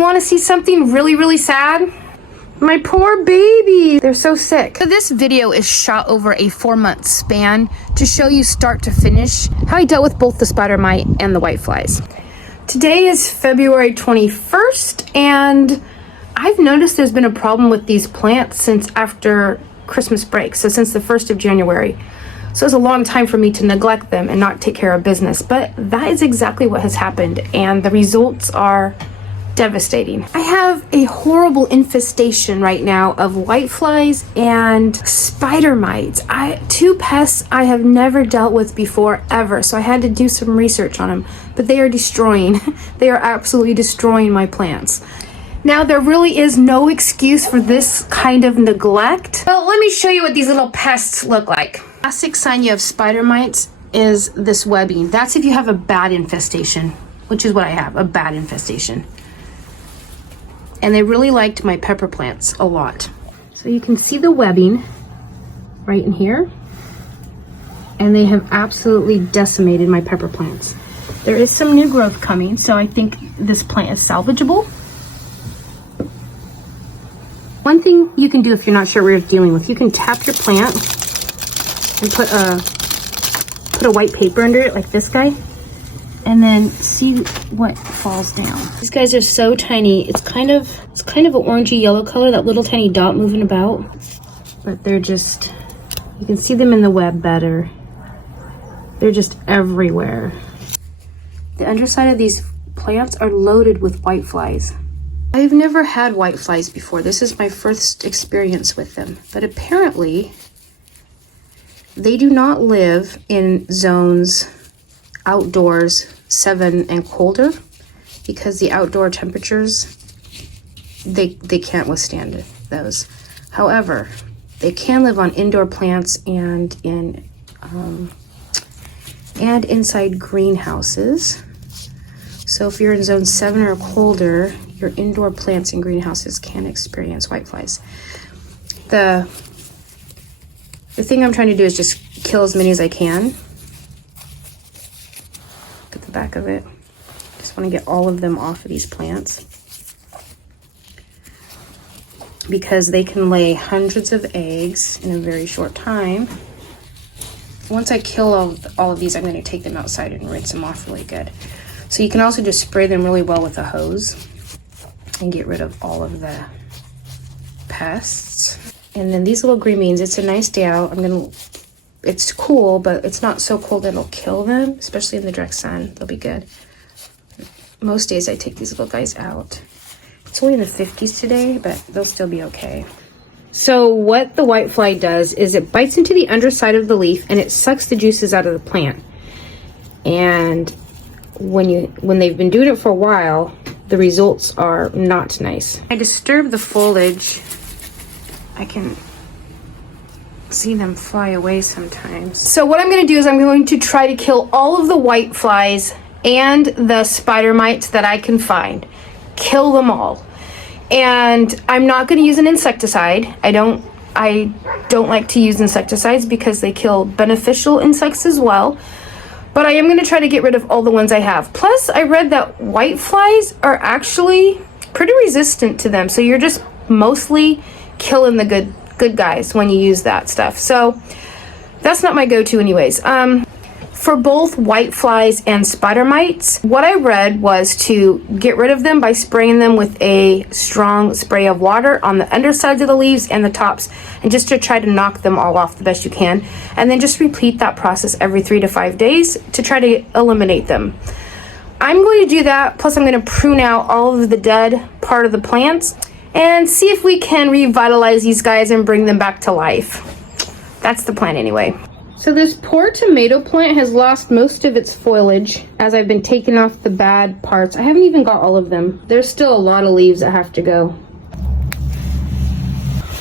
you want to see something really, really sad? My poor baby. They're so sick. So this video is shot over a 4-month span to show you start to finish how I dealt with both the spider mite and the whiteflies. Today is February 21st, and I've noticed there's been a problem with these plants since after Christmas break, so since the 1st of January. So it's a long time for me to neglect them and not take care of business, but that is exactly what has happened, and the results are devastating. I have a horrible infestation right now of whiteflies and spider mites. Two pests I have never dealt with before ever, so I had to do some research on them, but they are destroying. They are absolutely destroying my plants. Now, there really is no excuse for this kind of neglect. Well, let me show you what these little pests look like. Classic sign you have spider mites is this webbing. That's if you have a bad infestation, which is what I have, a bad infestation. And they really liked my pepper plants a lot. So you can see the webbing right in here. And they have absolutely decimated my pepper plants. There is some new growth coming, so I think this plant is salvageable. One thing you can do if you're not sure what you're dealing with, you can tap your plant and put a white paper under it like this guy, and then see what falls down. These guys are so tiny. It's kind of an orangey yellow color, that little tiny dot moving about. But they're just, you can see them in the web better. They're just everywhere. The underside of these plants are loaded with whiteflies. I've never had whiteflies before. This is my first experience with them. But apparently, they do not live in zones outdoors 7 and colder, because the outdoor temperatures, they can't withstand those. However, they can live on indoor plants and in and inside greenhouses. So if you're in zone 7 or colder, your indoor plants and greenhouses can experience whiteflies. The thing I'm trying to do is just kill as many as I can. At the back of it. Just want to get all of them off of these plants, because they can lay hundreds of eggs in a very short time. Once I kill all of these, I'm going to take them outside and rinse them off really good. So you can also just spray them really well with a hose and get rid of all of the pests. And then these little green beans, it's a nice day out. It's cool, but it's not so cold that it'll kill them, especially in the direct sun. They'll be good. Most days I take these little guys out. It's only in the 50s today, but they'll still be okay. So what the whitefly does is it bites into the underside of the leaf and it sucks the juices out of the plant. And when they've been doing it for a while, the results are not nice. I disturb the foliage. I can see them fly away sometimes. So what I'm going to do is I'm going to try to kill all of the whiteflies and the spider mites that I can find. Kill them all. And I'm not going to use an insecticide. I don't like to use insecticides because they kill beneficial insects as well. But I am going to try to get rid of all the ones I have. Plus, I read that whiteflies are actually pretty resistant to them. So you're just mostly killing the good guys when you use that stuff. So that's not my go-to anyways. For both whiteflies and spider mites, what I read was to get rid of them by spraying them with a strong spray of water on the undersides of the leaves and the tops, and just to try to knock them all off the best you can. And then just repeat that process every 3 to 5 days to try to eliminate them. I'm going to do that, plus I'm going to prune out all of the dead part of the plants and see if we can revitalize these guys and bring them back to life. That's the plan anyway. So this poor tomato plant has lost most of its foliage as I've been taking off the bad parts. I haven't even got all of them. There's still a lot of leaves that have to go.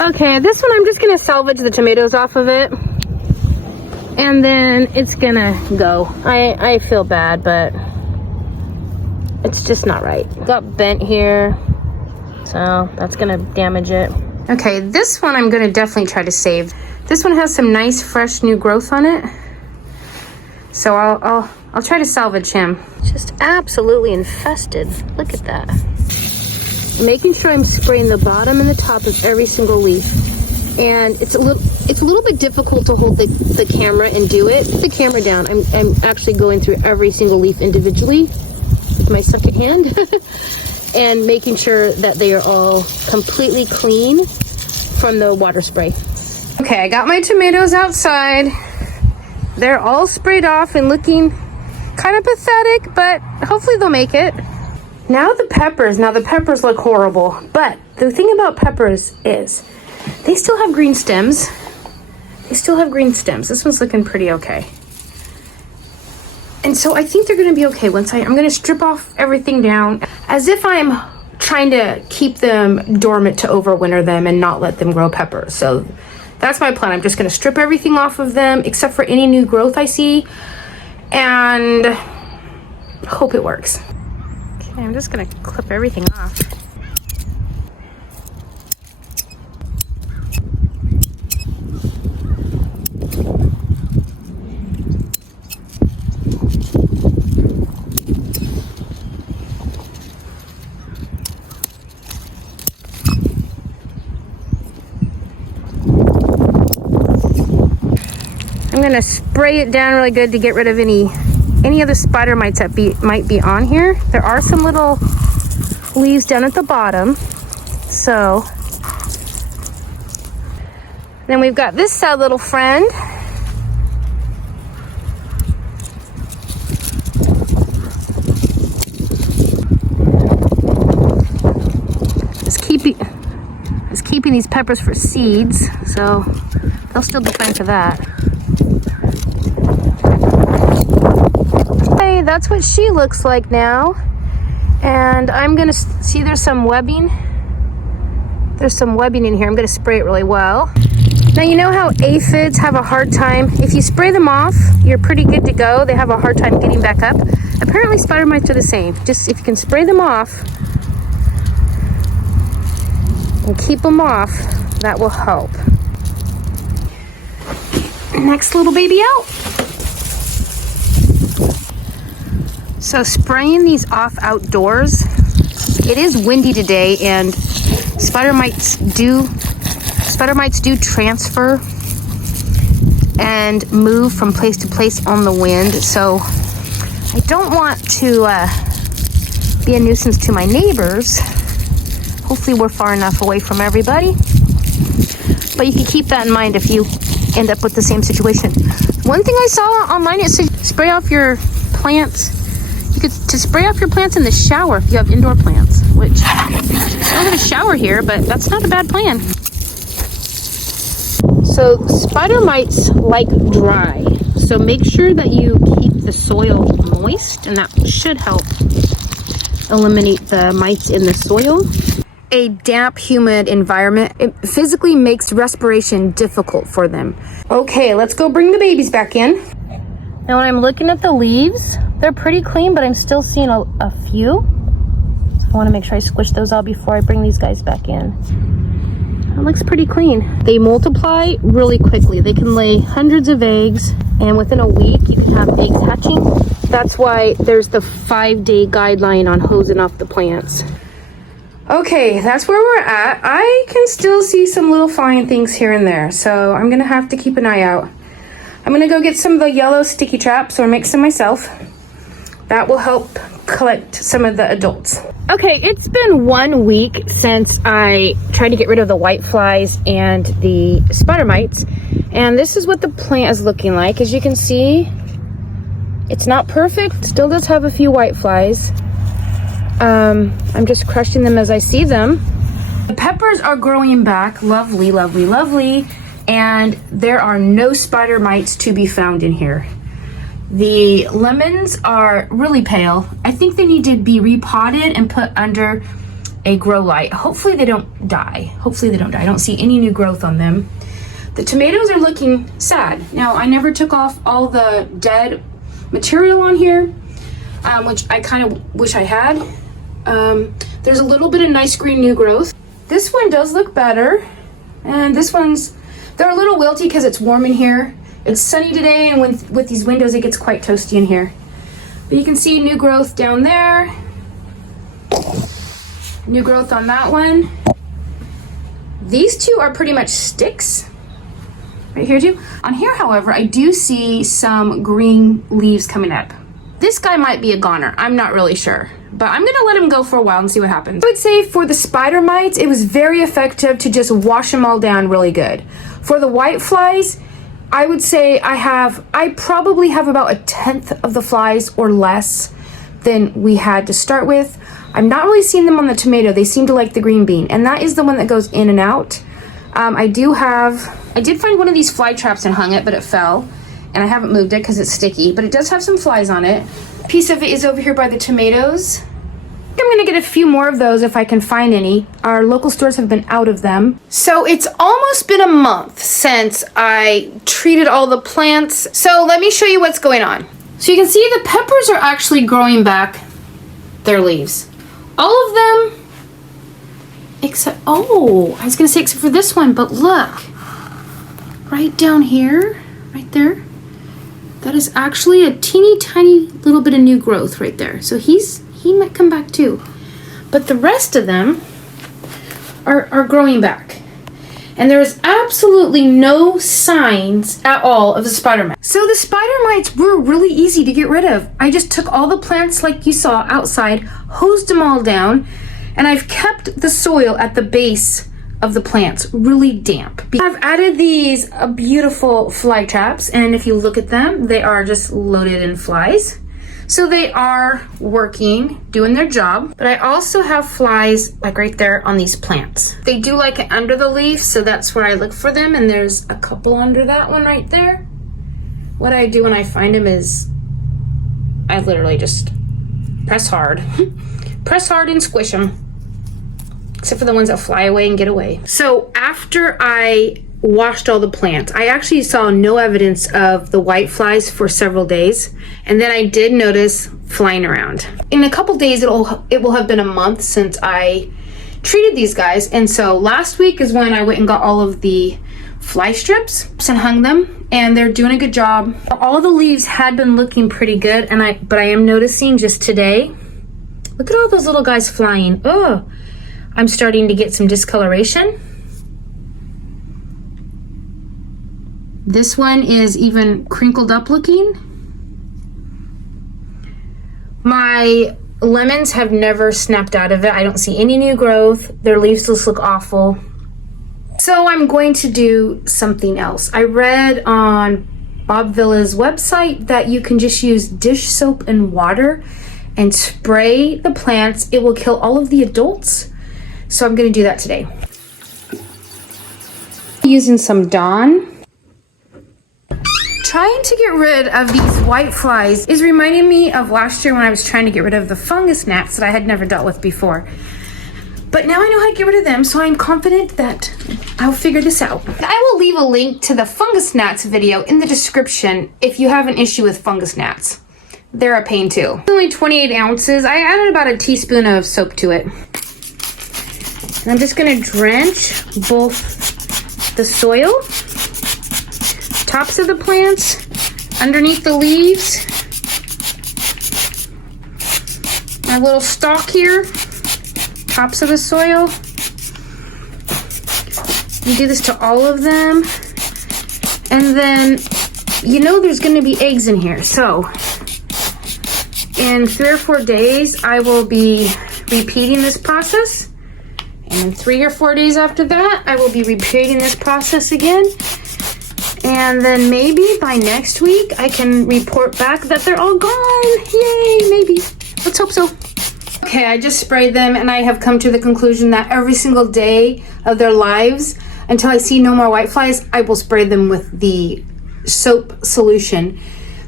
Okay, this one I'm just gonna salvage the tomatoes off of it. And then it's gonna go. I feel bad, but it's just not right. Got bent here, so that's gonna damage it. Okay, this one I'm gonna definitely try to save. This one has some nice fresh new growth on it, so I'll try to salvage him. Just absolutely infested. Look at that. making sure I'm spraying the bottom and the top of every single leaf. And it's a little bit difficult to hold the camera and do it. Put the camera down. I'm actually going through every single leaf individually with my second hand and making sure that they are all completely clean from the water spray. Okay, I got my tomatoes outside. They're all sprayed off and looking kind of pathetic, but hopefully they'll make it. Now the peppers look horrible, but the thing about peppers is they still have green stems. This one's looking pretty okay. And so I think they're gonna be okay once I'm gonna strip off everything down as if I'm trying to keep them dormant to overwinter them and not let them grow peppers. So that's my plan. I'm just gonna strip everything off of them except for any new growth I see and hope it works. Okay, I'm just gonna clip everything off. I'm gonna spray it down really good to get rid of any of the spider mites that might be on here. There are some little leaves down at the bottom. So then we've got this sad little friend. It's keeping these peppers for seeds, so they'll still be fine for that. Okay, that's what she looks like now. And I'm gonna see there's some webbing. There's some webbing in here. I'm gonna spray it really well. Now you know how aphids have a hard time, if you spray them off, you're pretty good to go. They have a hard time getting back up. Apparently spider mites are the same. Just if you can spray them off and keep them off, that will help. Next little baby out. So spraying these off outdoors. It is windy today and spider mites do transfer and move from place to place on the wind. So I don't want to be a nuisance to my neighbors. Hopefully we're far enough away from everybody. But you can keep that in mind if you end up with the same situation. One thing I saw online, it said spray off your plants. You could spray off your plants in the shower if you have indoor plants, which I don't have a shower here, but that's not a bad plan. So spider mites like dry. So make sure that you keep the soil moist, and that should help eliminate the mites in the soil. A damp, humid environment, it physically makes respiration difficult for them. Okay, let's go bring the babies back in. Now when I'm looking at the leaves, they're pretty clean, but I'm still seeing a few. So I want to make sure I squish those out before I bring these guys back in. It looks pretty clean. They multiply really quickly. They can lay hundreds of eggs, and within a week you can have eggs hatching. That's why there's the 5-day guideline on hosing off the plants. Okay, that's where we're at. I can still see some little flying things here and there, so I'm gonna have to keep an eye out. I'm gonna go get some of the yellow sticky traps or make some myself. That will help collect some of the adults. Okay, it's been 1 week since I tried to get rid of the white flies and the spider mites, and this is what the plant is looking like. As you can see, it's not perfect. It still does have a few white flies. I'm just crushing them as I see them. The peppers are growing back. Lovely, lovely, lovely. And there are no spider mites to be found in here. The lemons are really pale. I think they need to be repotted and put under a grow light. Hopefully they don't die. I don't see any new growth on them. The tomatoes are looking sad. Now, I never took off all the dead material on here, which I kind of wish I had. There's a little bit of nice green new growth. This one does look better. And this one's, they're a little wilty because it's warm in here. It's sunny today, and with these windows, it gets quite toasty in here. But you can see new growth down there. New growth on that one. These two are pretty much sticks. Right here too. On here, however, I do see some green leaves coming up. This guy might be a goner. I'm not really sure. But I'm gonna let him go for a while and see what happens. I would say for the spider mites, it was very effective to just wash them all down really good. For the white flies, I would say I probably have about 1/10 of the flies or less than we had to start with. I'm not really seeing them on the tomato. They seem to like the green bean, and that is the one that goes in and out. I did find one of these fly traps and hung it, but it fell, and I haven't moved it because it's sticky, but it does have some flies on it. A piece of it is over here by the tomatoes. I'm gonna get a few more of those if I can find any. Our local stores have been out of them. So it's almost been a month since I treated all the plants. So let me show you what's going on. So you can see the peppers are actually growing back their leaves. All of them, except, oh, I was gonna say except for this one, but look, right down here, right there, that is actually a teeny tiny little bit of new growth right there. So he might come back too. But the rest of them are growing back. And there is absolutely no signs at all of the spider mite. So the spider mites were really easy to get rid of. I just took all the plants like you saw outside, hosed them all down, and I've kept the soil at the base of the plants really damp. I've added these beautiful fly traps, and if you look at them, they are just loaded in flies. So they are working, doing their job. But I also have flies like right there on these plants. They do like it under the leaf, so that's where I look for them. And there's a couple under that one right there. What I do when I find them is I literally just press hard. Press hard and squish them. Except for the ones that fly away and get away. So after I washed all the plants, I actually saw no evidence of the white flies for several days, and then I did notice flying around. In a couple days, it will have been a month since I treated these guys, and so last week is when I went and got all of the fly strips and hung them, and they're doing a good job. All of the leaves had been looking pretty good, but I am noticing just today, look at all those little guys flying. Oh, I'm starting to get some discoloration. This one is even crinkled up looking. My lemons have never snapped out of it. I don't see any new growth. Their leaves just look awful. So I'm going to do something else. I read on Bob Villa's website that you can just use dish soap and water and spray the plants. It will kill all of the adults. So I'm gonna do that today. Using some Dawn. Trying to get rid of these white flies is reminding me of last year when I was trying to get rid of the fungus gnats that I had never dealt with before. But now I know how to get rid of them, so I'm confident that I'll figure this out. I will leave a link to the fungus gnats video in the description if you have an issue with fungus gnats. They're a pain too. Only 28 ounces. I added about a teaspoon of soap to it. And I'm just gonna drench both the soil, tops of the plants, underneath the leaves, my little stalk here, tops of the soil. You do this to all of them. And then, you know there's gonna be eggs in here. So, in 3 or 4 days, I will be repeating this process. And in 3 or 4 days after that, I will be repeating this process again. And then maybe by next week, I can report back that they're all gone. Yay, maybe. Let's hope so. Okay, I just sprayed them, and I have come to the conclusion that every single day of their lives, until I see no more whiteflies, I will spray them with the soap solution.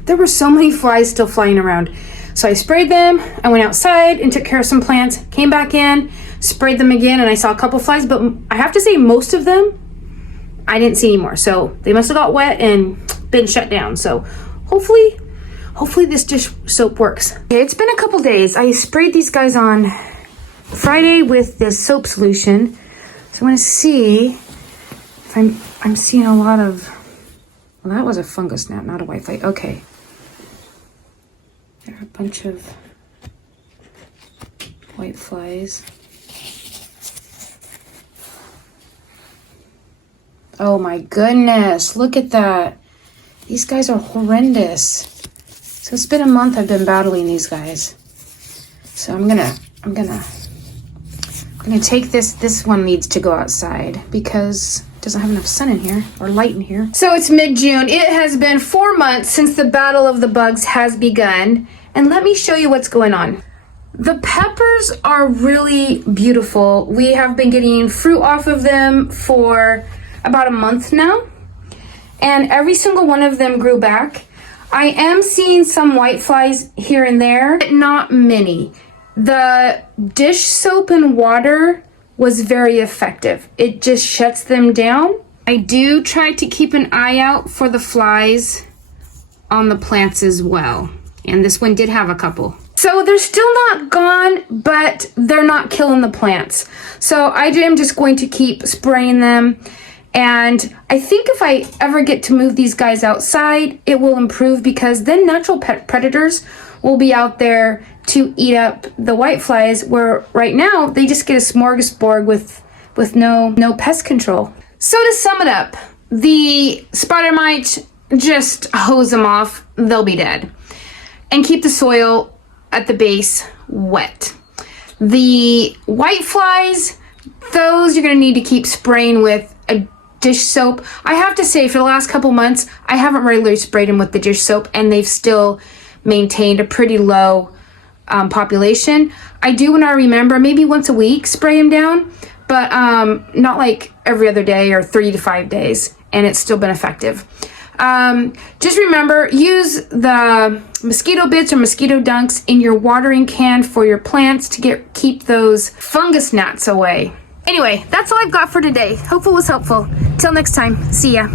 There were so many flies still flying around. So I sprayed them, I went outside and took care of some plants, came back in, sprayed them again, and I saw a couple flies, but I have to say most of them, I didn't see anymore. So they must have got wet and been shut down. So hopefully this dish soap works. Okay, it's been a couple days. I sprayed these guys on Friday with this soap solution. So I'm gonna see if I'm seeing a lot of, well, that was a fungus gnat, not a whitefly. Okay. There are a bunch of white flies. Oh my goodness, look at that. These guys are horrendous. So it's been a month I've been battling these guys. So I'm gonna take this one needs to go outside because it doesn't have enough sun in here or light in here. So it's mid-June. It has been 4 months since the battle of the bugs has begun. And let me show you what's going on. The peppers are really beautiful. We have been getting fruit off of them for about a month now. And every single one of them grew back. I am seeing some whiteflies here and there, but not many. The dish soap and water was very effective. It just shuts them down. I do try to keep an eye out for the flies on the plants as well. And this one did have a couple. So they're still not gone, but they're not killing the plants. So I am just going to keep spraying them. And I think if I ever get to move these guys outside, it will improve because then natural predators will be out there to eat up the whiteflies, where right now they just get a smorgasbord with no pest control. So to sum it up, the spider mites, just hose them off, they'll be dead. And keep the soil at the base wet. The whiteflies, those you're gonna need to keep spraying with a dish soap. I have to say, for the last couple months, I haven't regularly sprayed them with the dish soap, and they've still maintained a pretty low population. I do, when I remember, maybe once a week spray them down, but not like every other day or 3 to 5 days, and it's still been effective. Just remember, use the mosquito bits or mosquito dunks in your watering can for your plants to keep those fungus gnats away. Anyway, that's all I've got for today. Hope it was helpful. Till next time, see ya.